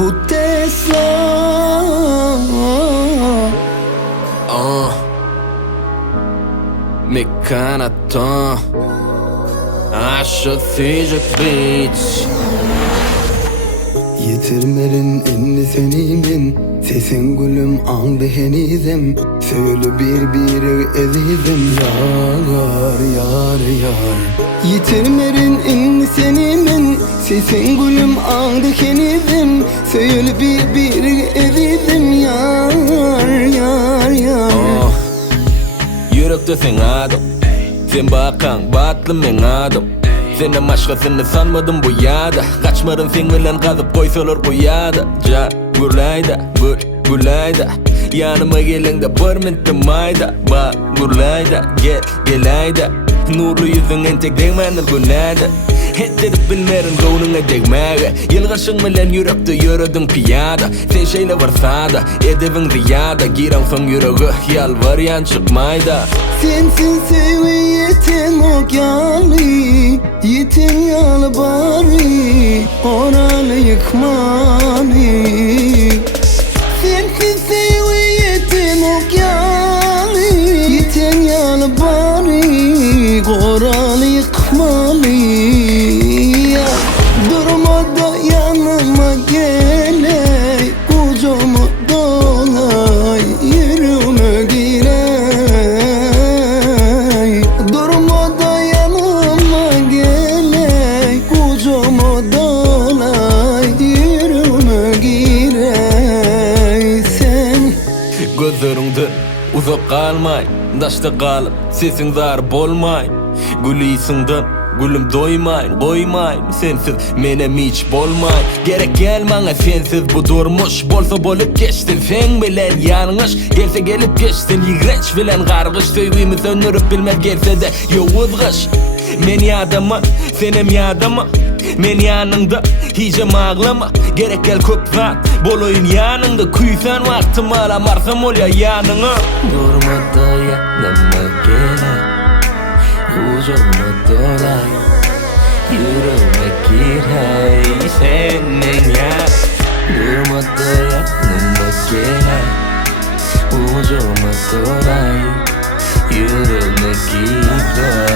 Bu Tesla Mekanaton Aşağı sıcak beach Yitirmerin enni senimin sesin gülüm andı henizim söyle bir ezizim yar yar yar Yitirmerin enni senimin sesin gülüm andı henizim söyle bir ezizim yar yar yar Yürekte sen adım sen bakan batlı men adım Senden başkasını sanmadım bu yada Kaçmarın sen bilen kazıp koysalar bu yada Ja gurlayda gurlayda Yanıma gelen de bir mintim ayda Bak gurlayda gel ayda Nurlu yüzün entek değmenir bu nada Ettirip bilmerin zonuna değmege Yılgaşın bilen yürekte yürüdün piyada Sen şeyle varsa da edevin ziyada Giren son yüreği yalvaryan çıkmayda Sensin sevi yetim okyanı Yetim yalı bari Oralı yıkmanı Sensin sevi yetim okyanı Yetim yalı bari Oralı yıkmanı Durma da yanıma gele Kucağıma dolay Yürüme gire Durma da yanıma gele Kucağıma dolay Yürüme gire Sen Gözlerinde uzak kalmay Daşta kalıp sesin zarip olmay Gülüysünden gülüm doymayın koymayın Sensiz menem hiç bolmay Gerek gelmana sensiz bu durmuş Bolsa bolup geçtin sen bilen yanlış Gelse gelip geçtin yigreç bilen kargış Söygüyümüz önürüp bilmez gelse de yovuzgış Men yadama senem yadama Men yanında hicem ağlama Gerek gel köp zat boloyun yanında Kuysan vaktim alamarsam ol ya yanına Durma da yanıma gele Kucağıma dolay Yüreğime gir hey senin ya Durma da yanıma gele Kucağıma dolay Yüreğime gir hey